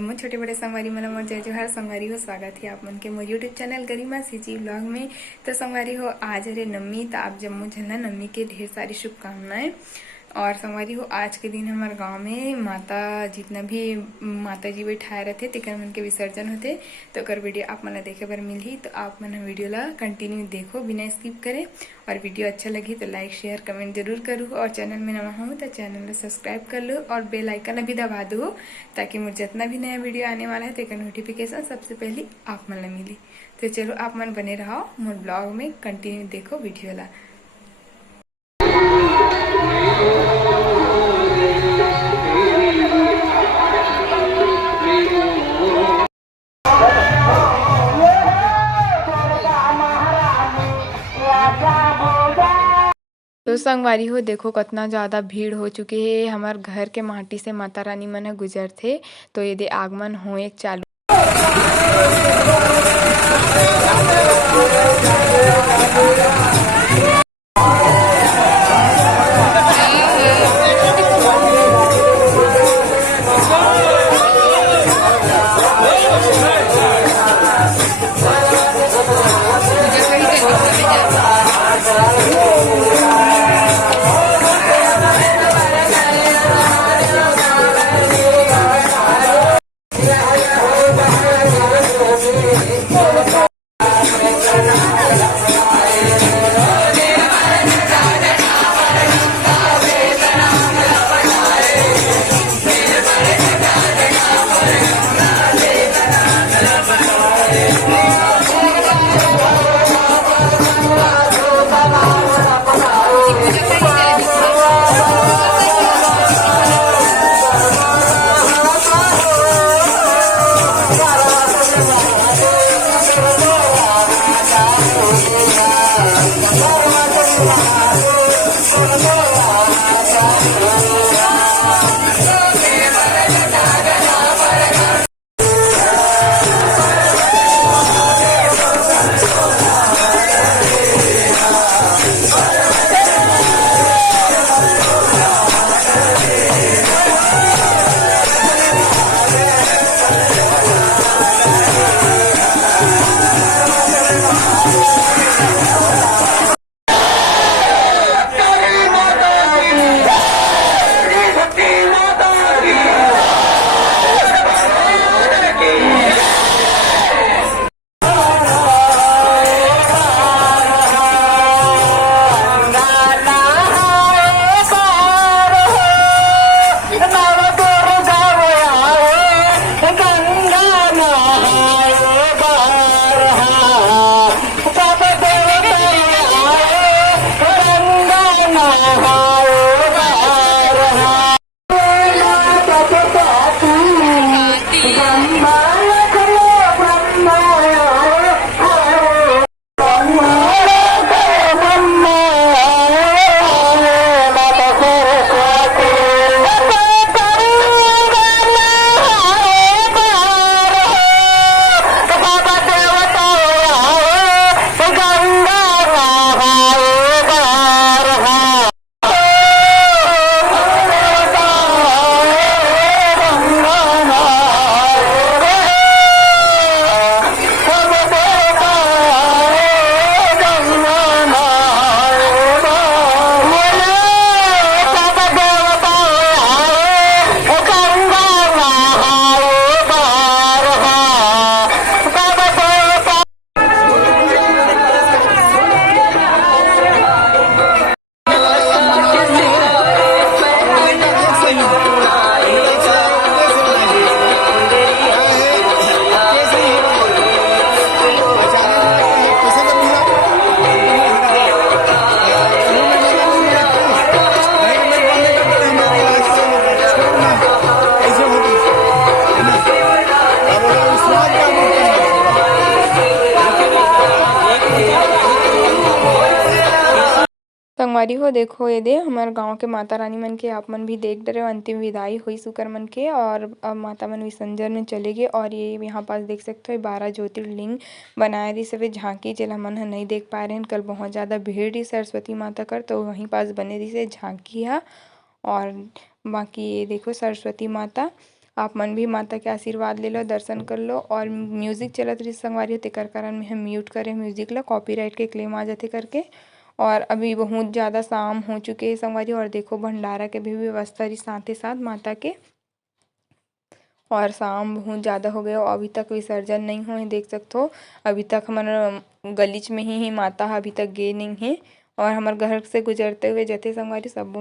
मोर छोटे बड़े संगवारी मन मोर जय जोहार संगवारी हो। स्वागत है आप मन के मोर यूट्यूब चैनल गरिमा सीजी ब्लॉग में। तो संगवारी हो आज हरे नवमी, तो आप जम्मो झन नवमी के ढेर सारी शुभकामनाएं। और संगवारी हो आज के दिन हमारे गांव में माता जितना भी माता जी बैठाए रहते तेकर मन के विसर्जन होते, तो कर वीडियो आप मन देखे बर मिलही। तो आप मन वीडियो ला कंटिन्यू देखो बिना स्किप करे, और वीडियो अच्छा लगी तो लाइक शेयर कमेंट जरूर करूँ। और चैनल में नवा हो तो चैनल को सब्सक्राइब कर लो और बेल आइकन भी दबा दो, ताकि मुझे जितना भी नया वीडियो आने वाला है तो नोटिफिकेशन सबसे पहले आप मन ला मिली। तो चलो आप मन बने रहो मोर ब्लॉग में, कंटिन्यू देखो वीडियो ला। तो संगवारी हो देखो कितना ज़्यादा भीड़ हो चुकी है। हमारे घर के माटी से माता रानी मन गुजर थे, तो यदि आगमन हो एक चालू। संगवारी हो देखो ये दे हमारे गांव के माता रानी मन के आप मन भी देख डरे हो। अंतिम विदाई हुई सुकर मन के, और अब माता मन विसर्जन में चले गए। और ये यहाँ पास देख सकते हो 12 ज्योतिर्लिंग बनाए दी सभी झांकी, जिला मन ह नहीं देख पाए रहे। कल बहुत ज़्यादा भीड़ ही सरस्वती माता कर, तो वहीं पास बने दी से झांकी है। और बाकी ये देखो सरस्वती माता, आप मन भी माता के आशीर्वाद ले लो, दर्शन कर लो। और म्यूजिक चलत रही संगवारी हो तेकर कारण में हम म्यूट करे म्यूजिक ला, कॉपीराइट के क्लेम आ जाते करके। और अभी बहुत ज़्यादा शाम हो चुके हैं संगवारी, और देखो भंडारा के भी व्यवस्था रही साथ ही साथ माता के। और शाम बहुत ज़्यादा हो गया, अभी तक विसर्जन नहीं हुए, देख सकते हो। अभी तक हमारा गलीच में ही माता अभी तक गे नहीं है, और हमारे घर से गुजरते हुए जते संगवारी सब